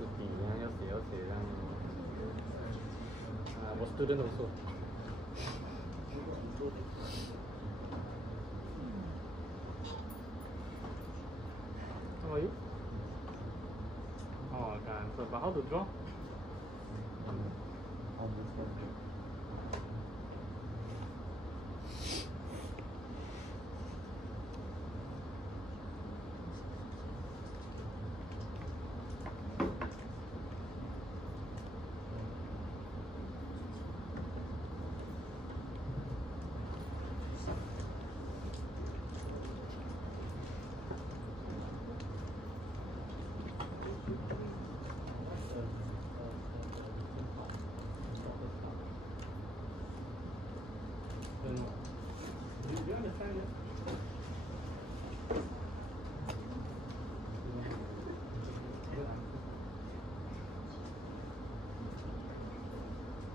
字笔啊，要写这样。我 student also. How are you? Oh, I can answer. But how to draw? Do you understand it?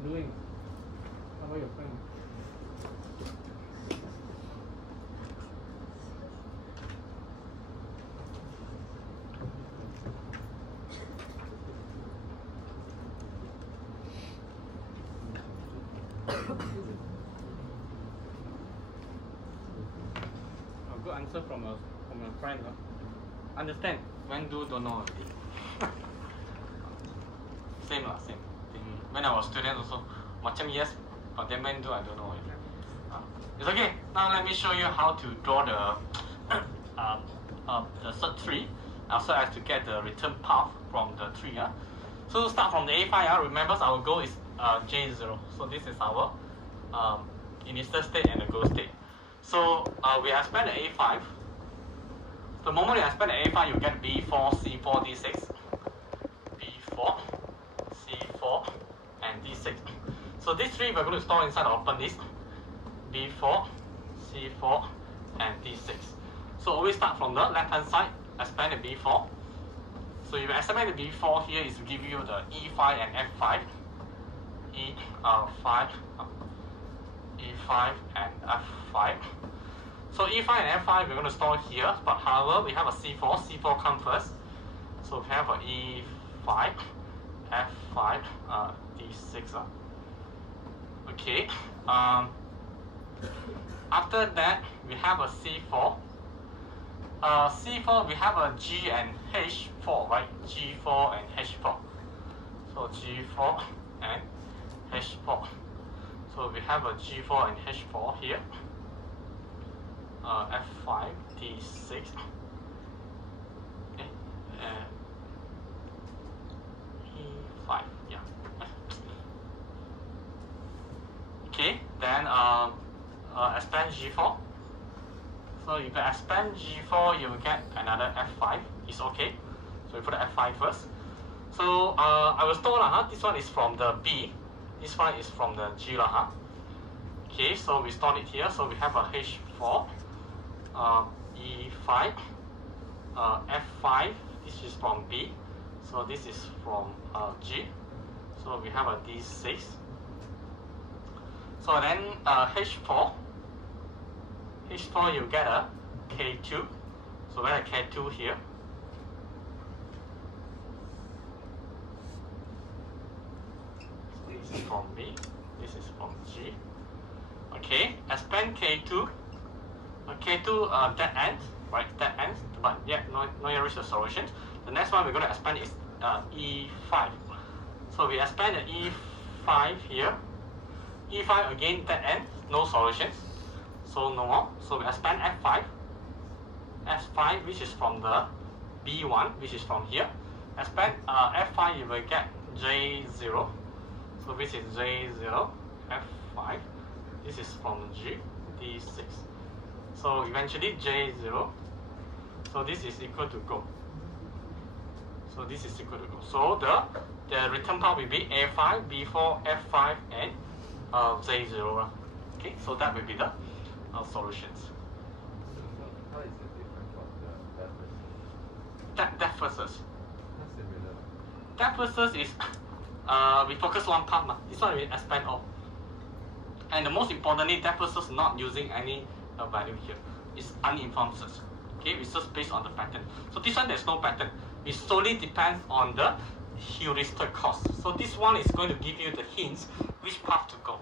Doing. How about your friend? A good answer from a friend. Understand? When do, don't know already. Same lah, same. When I was student also, macam yes, but then when do I don't know already. It's okay. Now let me show you how to draw the cert tree, so as to get the return path from the tree. So start from the A5. Remember our goal is J0. So this is our initial state and the goal state. So we expand the A5. The moment you expand the A5, you get B4, C4, D6, B4, C4, and D6. So these three we're going to store inside the open list. B4, C4, and D6. So always start from the left hand side, expand the B4. So if you expand the B4 here, is to give you the E5 and F5. E5 and F5. So E5 and F5 we're going to store here, but however we have a C4. C4 come first. So we have a E5, F5, D6. Okay. After that we have a C4. C4 we have a G and H4, right? G4 and H4. So G4 and H4. So we have a G4 and H4 here. F5, D6. E5, yeah. Okay, then expand G4. So if you expand G4, you will get another F5. It's okay. So we put the F5 first. So I will store this one is from the B. This one is from the G Okay, so we store it here. So we have a H4, E5, F5. This is from B. So this is from G. So we have a D6. So then H4 you get a K2. So we have a K2 here. So this is from B. This is from G. Okay, expand K2. K2 dead end, right? Dead end, but yeah, no yet reach the solution. The next one we're going to expand is E5. So we expand the E5 here. E5 again dead end, no solutions. So no more. So we expand F5. F5, which is from the B1, which is from here. Expand F5, you will get J0. So this is J0, F5. This is from G, D6. So eventually J0. So this is equal to go. So this is equal to go. So the return path will be A5, B4, F5, and J0. Okay, so that will be the solutions. How is it different from the Depth versus. Not similar. Depth versus is we focus one part. This one we expand all. And the most importantly, depth versus not using any value here. It's uninformed search. Okay, we search based on the pattern. So this one there's no pattern. It solely depends on the heuristic cost. So this one is going to give you the hints which path to go.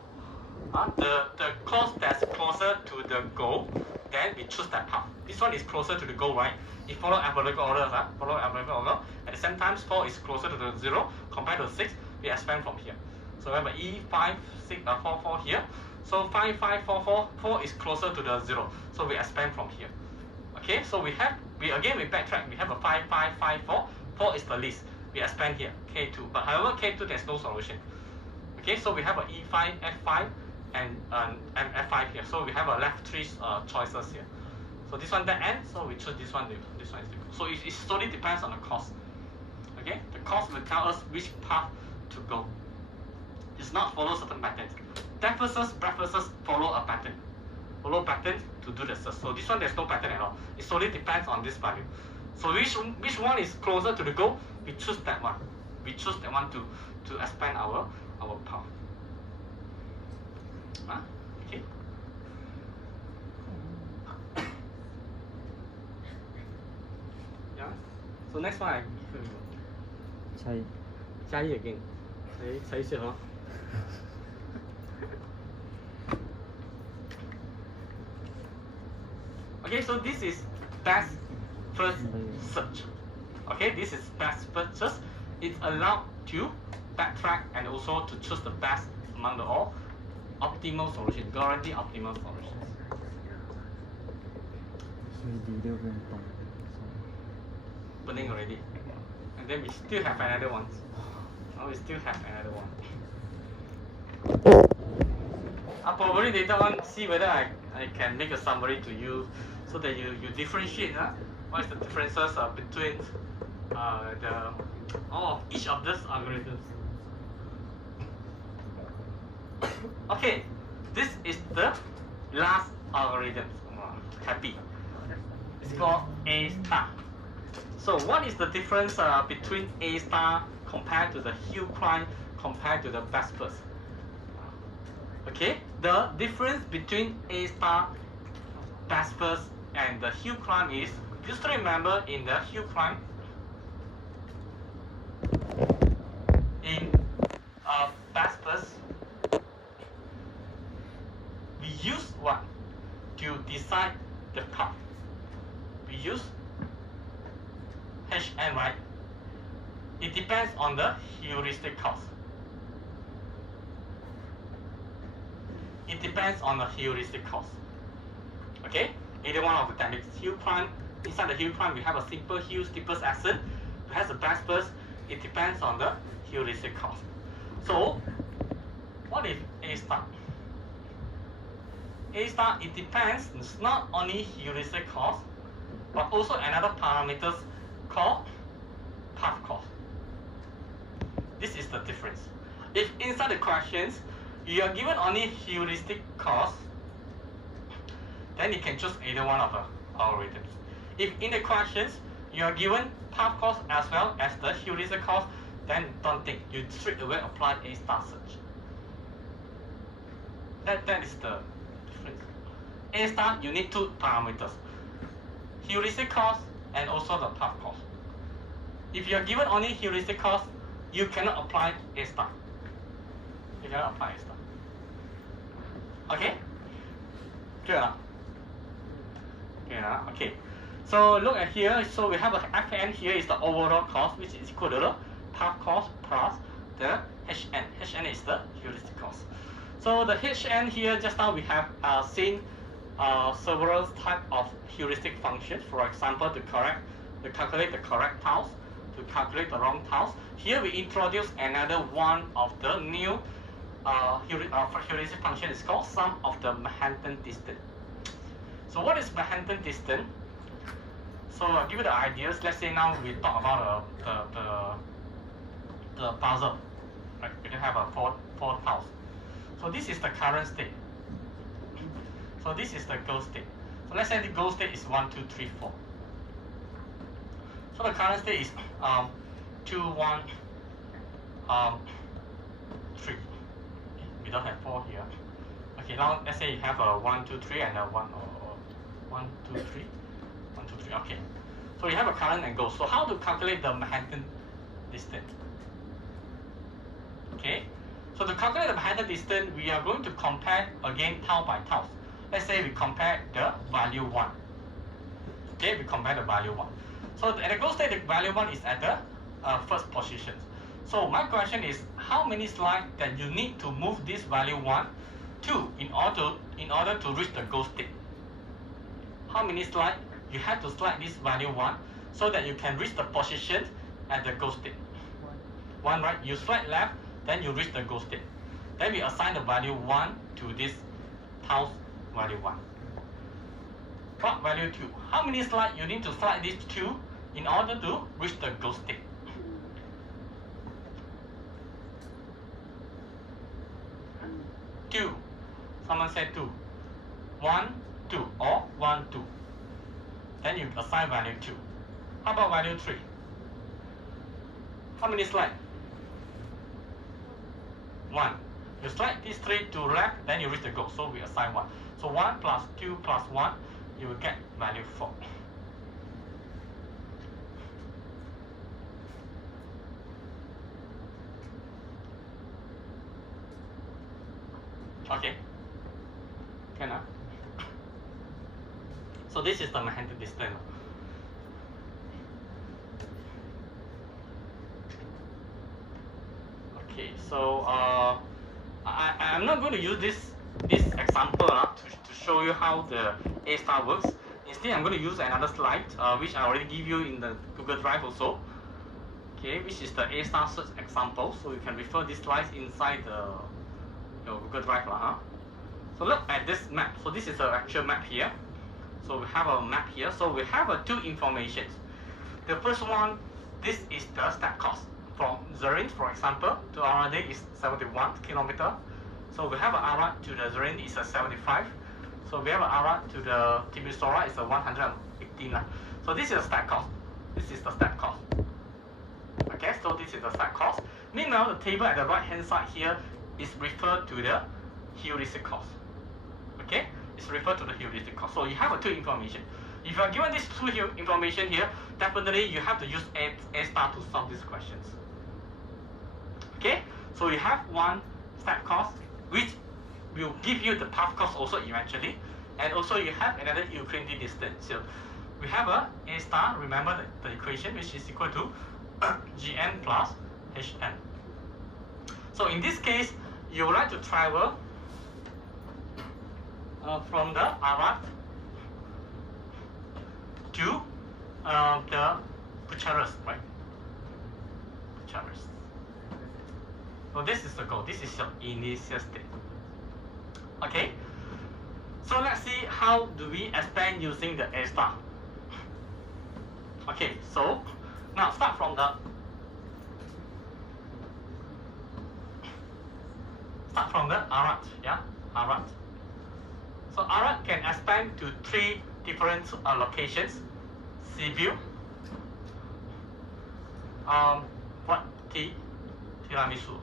The cost that's closer to the goal, then we choose that path. This one is closer to the goal, right? It follow alphabetical order, follow alphabetical order. At the same time, 4 is closer to the 0 compared to 6. We expand from here. So we have a E5, 6, 4, 4 here. So 5, 5, 4, 4, 4 is closer to the 0. So we expand from here. Okay, so we backtrack. We have a 5, 5, 5, 4. 4 is the least. We expand here, K2. But however, K2 there's no solution. Okay, so we have a E5, F5, and F5 here. So we have a left 3 choices here. So this one dead end, so we choose this one. This one is difficult. So it solely depends on the cost. Okay, the cost will tell us which path to go. It's not follow certain patterns. Depth versus breadth versus follow a pattern. Follow pattern to do the search. So this one there's no pattern at all. It solely depends on this value. So which one is closer to the goal? We choose that one. We choose that one to expand our path. Okay. Yeah. So next one I give you. Chai again. Chai huh? Okay, so this is best first search. Okay, this is best first search. It's allowed to backtrack and also to choose the best among the all optimal solution, guarantee optimal solutions. Burning already. And then we still have another one. Now we still have another one. I'll probably later on see whether I can make a summary to you so that you differentiate what is the differences between each of these algorithms. Okay, this is the last algorithm. Happy. It's called A star. So what is the difference between A star compared to the hill climb compared to the best first? Okay, the difference between A star, best first, and the hill climb is, just remember in the hill climb, in best first, we use what to decide the path? We use HN, right? It depends on the heuristic cost. It depends on the heuristic cost. Okay? Either one of the techniques. Hill climb, inside the hill climb, we have a simple hill, steepest ascent. It has a best first. It depends on the heuristic cost. So, what if A star? A star, it depends. It's not only heuristic cost, but also another parameters called path cost. This is the difference. If inside the questions, you are given only heuristic cost, then you can choose either one of the algorithms. If in the questions, you are given path cost as well as the heuristic cost, then don't think. You straight away apply A star search. That is the difference. A star, you need two parameters. Heuristic cost and also the path cost. If you are given only heuristic cost, you cannot apply A star. You cannot apply A star. Okay? Clear? Yeah, okay. So look at here. So we have a Fn here is the overall cost, which is equal to the path cost plus the Hn. Hn is the heuristic cost. So the Hn here, just now we have seen several types of heuristic functions. For example, to calculate the correct tiles, to calculate the wrong tiles. Here we introduce another one of the new heuristic function. Is called sum of the Manhattan distance. So what is Manhattan distance? So I'll give you the ideas. Let's say now we talk about the puzzle. Right? We have a four tiles. So this is the current state. So this is the goal state. So let's say the goal state is 1, 2, 3, 4. So the current state is 2, 1, 3. We don't have 4 here. Okay, now let's say you have a 1, 2, 3 and a 1, 1, 2, 3, 1, 2, 3. Okay. So you have a current and goal. So how to calculate the Manhattan distance. Okay, so to calculate the Manhattan distance, we are going to compare again tau by tau. Let's say we compare the value 1. Okay, we compare the value 1. So at the goal state, the value 1 is at the first position. So my question is, how many slides that you need to move this value 1 to in order to reach the goal state? How many slides you have to slide this value 1 so that you can reach the position at the goal state? 1, right? You slide left, then you reach the goal state. Then we assign the value 1 to this tau value 1. What value 2? How many slides you need to slide this 2 in order to reach the goal state? 2. Someone said 2. 1, 2, or 1, 2. Then you assign value 2. How about value 3? How many slides? 1. You slide this 3 to left, then you reach the goal. So we assign 1. So 1 plus 2 plus 1, you will get value 4. Okay. Can I? So this is the Manhattan distance. Okay, so I'm not going to use this example to show you how the A star works. Instead, I'm going to use another slide which I already give you in the Google Drive also. Okay, which is the A star search example. So you can refer these slides inside your Google Drive. So look at this map. So this is the actual map here. So we have a map here. So we have two informations. The first one, this is the step cost. From Zurich, for example, to Arade is 71 kilometer. So we have an Arad to the Zurich is a 75. So we have an Arad to the Timisoara is a 118. So this is the step cost. This is the step cost. Okay, so this is the step cost. Meanwhile, the table at the right hand side here is referred to the heuristic cost. Okay, it's referred to the heuristic cost. So you have two information. If you are given these two information here, definitely you have to use A star to solve these questions. Okay, so you have one step cost which will give you the path cost also eventually, and also you have another Euclidean distance. So we have a star. Remember the equation, which is equal to Gn plus Hn. So in this case, you would like to travel from the Arad to the Bucharest, right? Bucharest. So this is the goal. This is your initial state. Okay. So let's see how do we expand using the A star. Okay. So now start from the Arad. Yeah, Arad. So Arad can expand to 3 different locations. Sibiu, Tiramisu,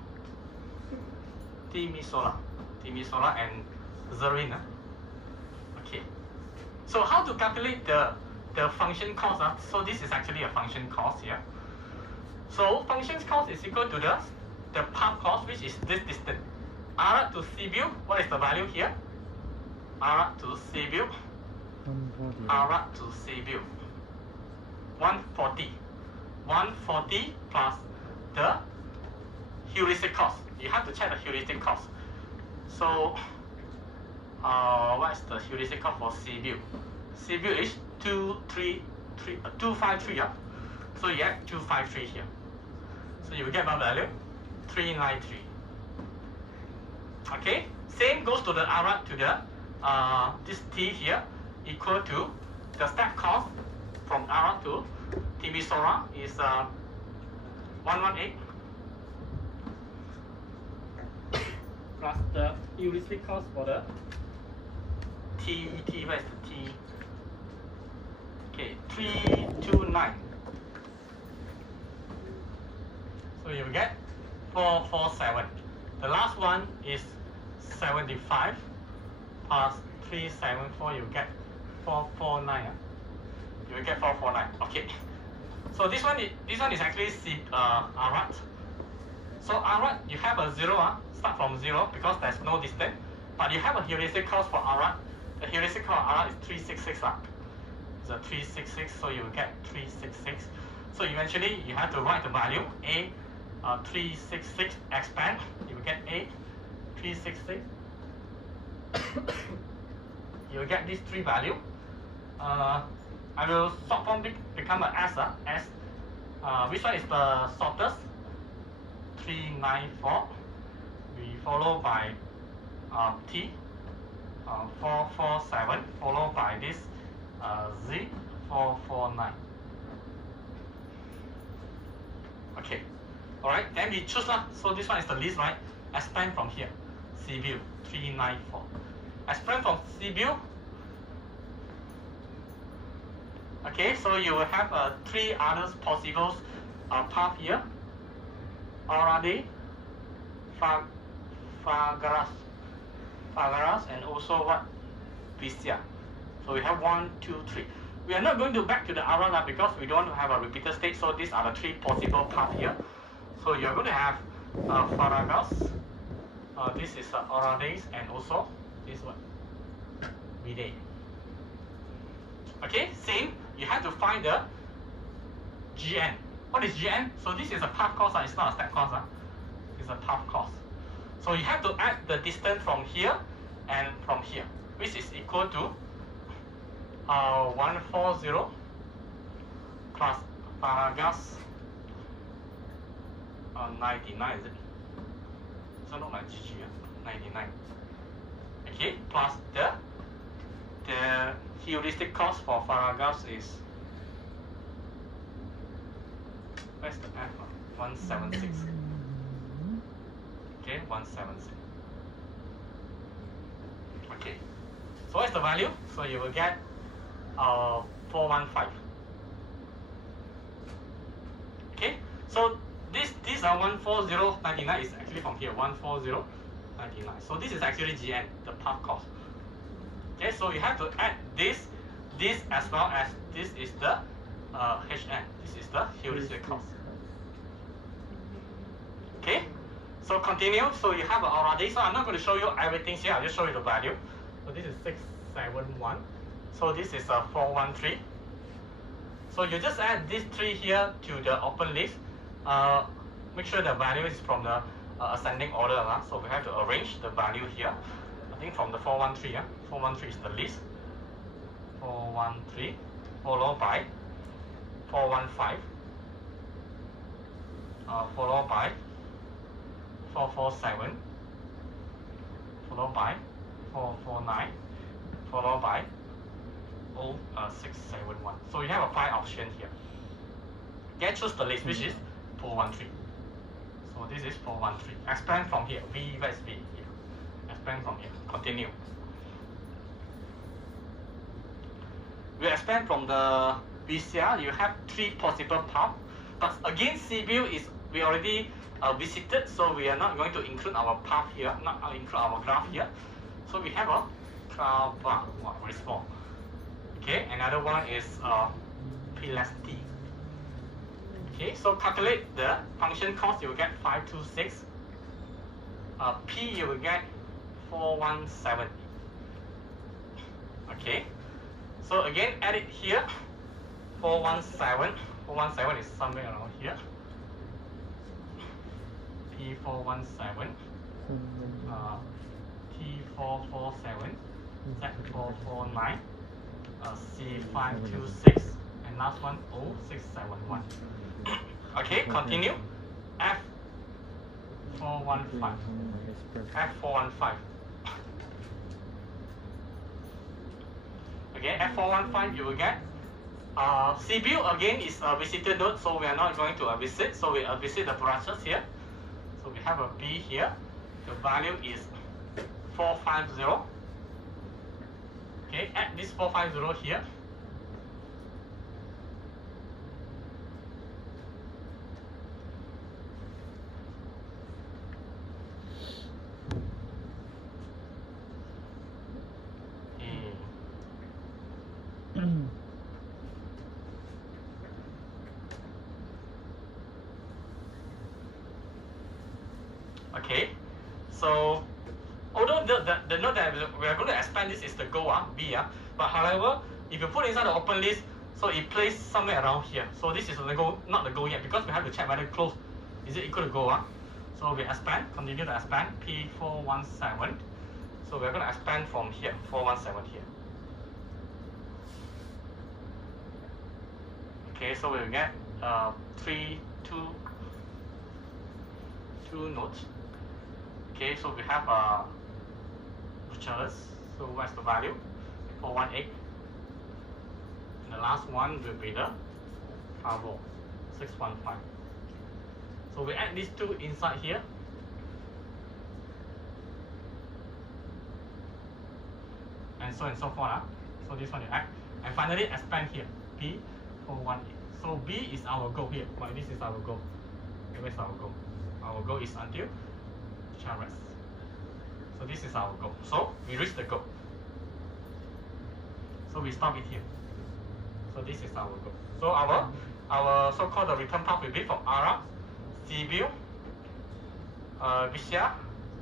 Timisoara, and Zurich. Okay. So how to calculate the function cost? So this is actually a function cost here. So function cost is equal to the path cost, which is this distance. Arad to Sibiu, what is the value here? Arad to Sibiu. 140. 140 plus the heuristic cost. You have to check the heuristic cost. So, what is the heuristic cost for Sibiu? Sibiu is 253. Yeah. So you have 253 here. So you will get one value, 393. Okay. Same goes to the Arad to the this T here, equal to the step cost from Arad to Timisoara is 118 plus the heuristic cost for the TET, where is the T? Okay, 329. So you get 447. The last one is 75 plus 374, you get 449. You will get 449. Okay. So this one is actually Arad. So Arad, you have a 0, start from 0 because there's no distance. But you have a heuristic cost for Arad. The heuristic cost for Arad is 366. It's a 366, so you will get 366. So eventually you have to write the value A 366 expand. You will get A 366. You will get these three value. I will short form become a S. S. Which one is the shortest? 394. We follow by T 447, followed by this Z 449. Okay, all right. Then we choose lah. So this one is the least, right? Expand from here. Sibiu 394. Expand from Sibiu. Okay, so you will have three others possible path here. Already, Fagaras, and also what? Vistia. So we have 1, 2, 3. We are not going to back to the Arada because we don't have a repeated state. So these are the three possible paths here. So you're going to have Faragas. This is Orades, and also this one, Vide. Okay, same. You have to find the Gn. What is Gn? So this is a path cost. It's not a step cost. It's a path cost. So you have to add the distance from here and from here, which is equal to 140 plus Faragas 99, is it? So not like GG, 99. Okay, plus the heuristic cost for Faragas is, where's the F? 176. Okay, 176. Okay, so what's the value? So you will get 415. Okay, so these are 14099 is actually from here, 14099. So this is actually Gn, the path cost. Okay, so you have to add this as well as this is the Hn. This is the heuristic cost. Okay, so continue. So you have already. So I'm not going to show you everything here. I'll just show you the value. So this is 671. So this is 413. So you just add these three here to the open list. Make sure the value is from the ascending order. So we have to arrange the value here. I think from the 413. 413 is the list. 413 followed by 415. Followed by 447. Followed by 449. Followed by 671. So you have a 5 option here. Okay, choose the list, which is 413. So this is 413. Expand from here. V versus V here. Expand from here. Continue. We expand from the VCR. You have 3 possible paths. But again, Sibiu is we already visited, so we are not going to include our path here, not include our graph here. So we have a graph, very small. Okay, another one is P-T. Okay, so calculate the function cost, you will get 526. P, you will get 417. Okay, so again, add it here. 417. 417 is somewhere around here. P417. T447. Z449. C526. And last one, 0671. Okay, continue. F415. F415. Okay, F415 you will get. Sibiu again is a visitor node, so we are not going to visit. So we visit the branches here. So we have a B here. The value is 450. Okay, add this 450 here. Okay, so although the node that we are going to expand this is the goal, B, but however, if you put inside the open list, so it plays somewhere around here. So this is the goal, not the goal yet, because we have to check whether close is it equal to goal. So we expand, continue to expand P417. So we're going to expand from here, 417 here. Okay, so we'll get two nodes. Okay, so we have Bucharest. So what's the value? 418. And the last one will be the Favo, 615. So we add these two inside here. And so forth. So this one you add. And finally expand here, B418. So B is our goal here, but this is our goal. Where's our goal? Our goal is until Bucharest. So this is our goal. So we reach the goal. So we stop it here. So this is our goal. So our so-called the return path will be from Arad, Sibiu, Visya,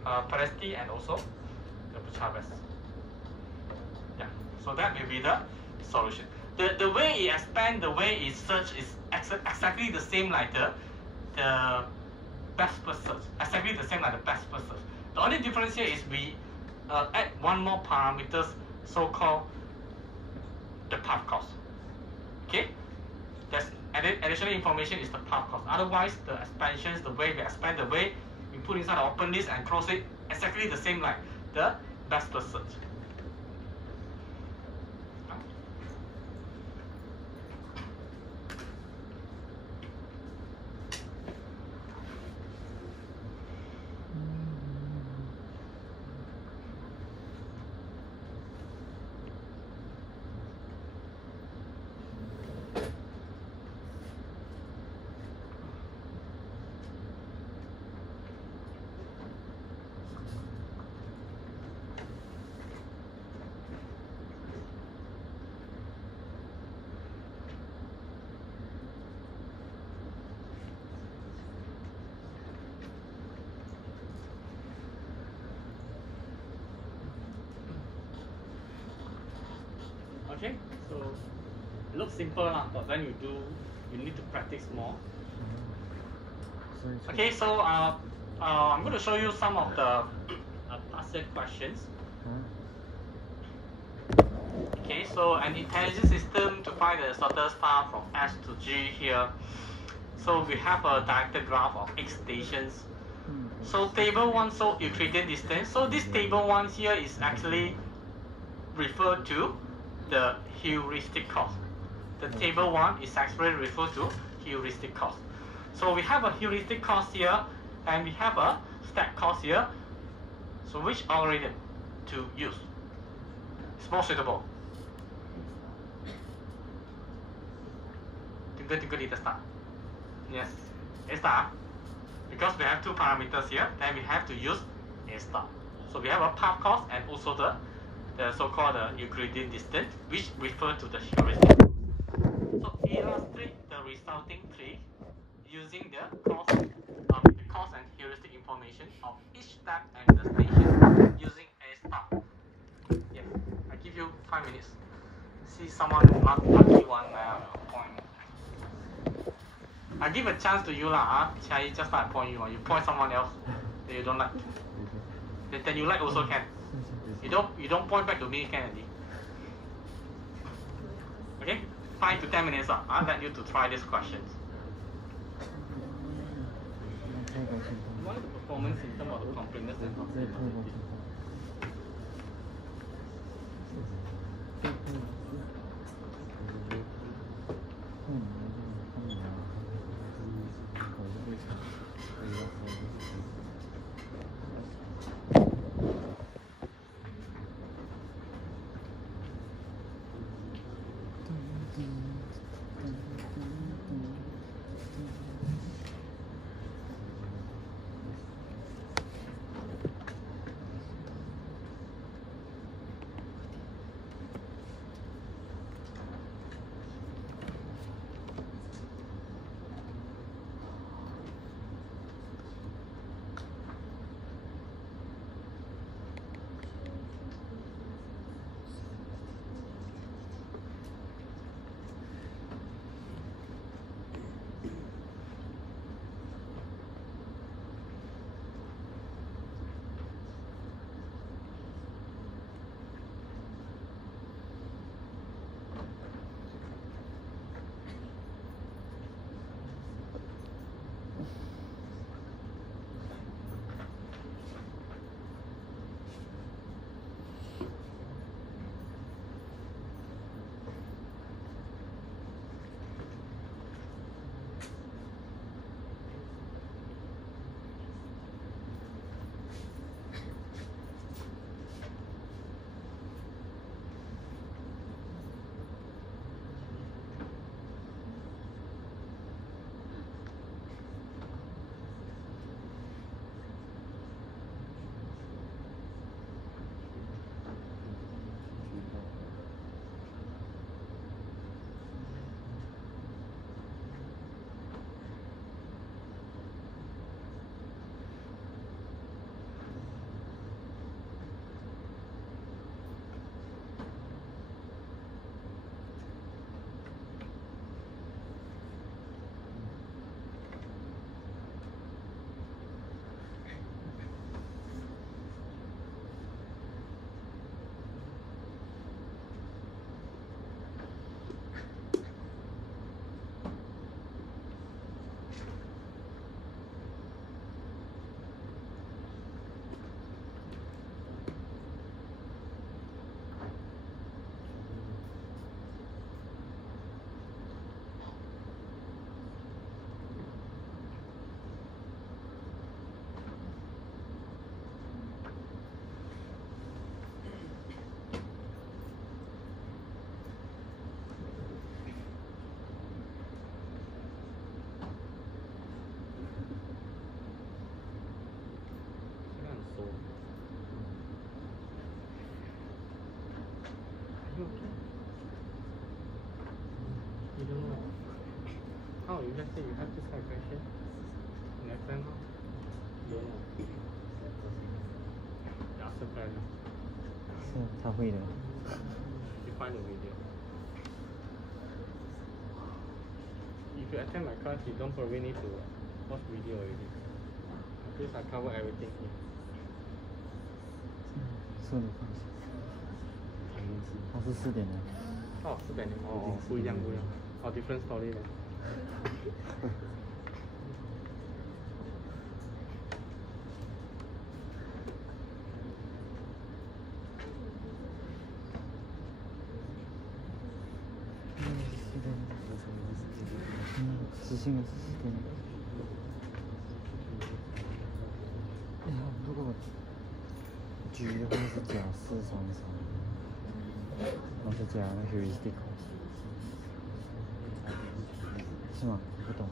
Părăști, and also the Bucharest. Yeah. So that will be the solution. The way it expand, the way it search is exactly the same like the best first search. Exactly the same like the best first search. The only difference here is we add one more parameters, so-called the path cost. Okay, that's additional information is the path cost. Otherwise, the expansions, the way we expand, the way we put inside the open list and close it, exactly the same like the best first search. Okay, so it looks simple, but when you do, you need to practice more. Okay, so I'm going to show you some of the past year questions. Okay, so an intelligent system to find the shortest path from S to G here. So we have a directed graph of X stations. So table 1, so Euclidean distance. So this table 1 here is actually referred to the heuristic cost. The table 1 is actually referred to heuristic cost. So we have a heuristic cost here and we have a stack cost here. So which algorithm to use? It's more suitable. Twinkle little star. Yes, A star. Because we have two parameters here, then we have to use A star. So we have a path cost and also the so-called Euclidean distance, which refer to the heuristic. So illustrate the resulting tree using the cost and heuristic information of each step and the station using A star. Yeah, I give you 5 minutes. See someone not lucky one point. I give a chance to you lah. I just not point you. You point someone else that you don't like. Then you like also can. You don't point back to me, Kennedy. Okay, 5 to 10 minutes. I'll let you to try these questions. What is the performance in terms of the completeness and complexity? let's say you have this kind of question in exam, don't know. You ask your parents. 是他会的。 You find the video. If you attend my class, you don't probably need to watch video already. Because I cover everything here. 是的关系。他是4点的。哦，4点哦，不一样不一样，哦 ，different story 的。执行的是4点。哎呀，如果G的话是加433，然后再加那 heuristic cost， 是吗？我不懂，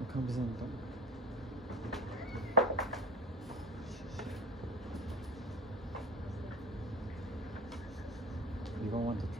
我看不是很懂。You don't want to try.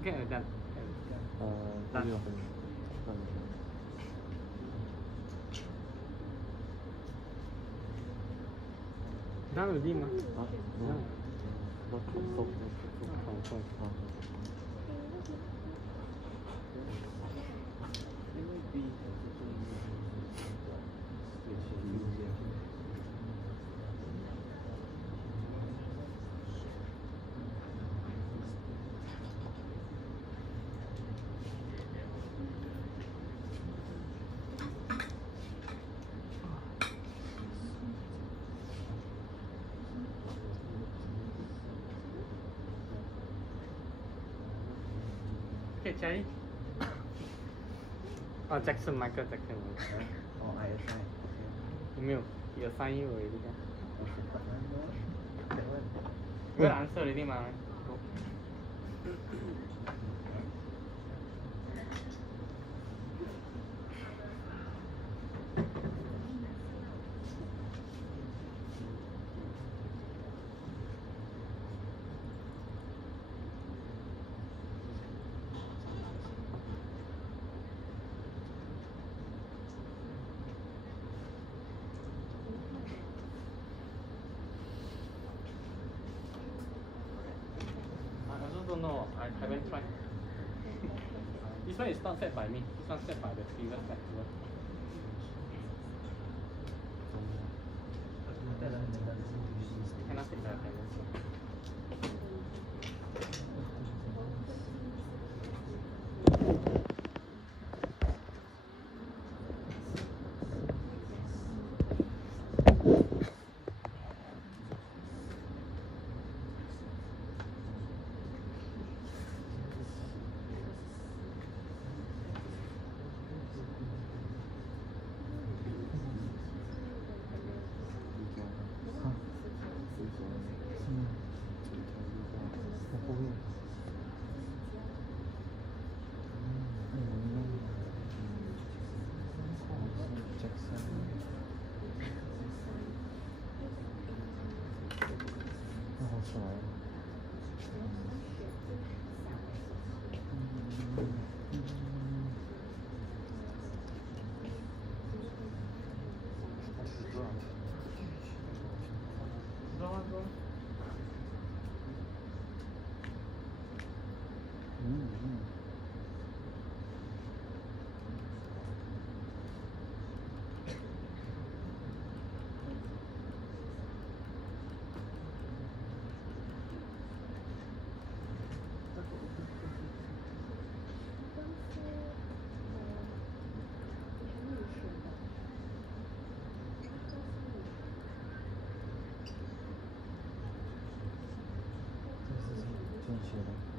Okay, done. Done. Done already mà. Okay, Cherry. Oh, Jackson, Michael Jackson. Oh, I assign. Email. He assigned you already. You got answer already, ma. Don't know. I haven't tried. This one is not set by me. This one set by the previous festival. You cannot take the attendance. 好帅哦！这是正确的。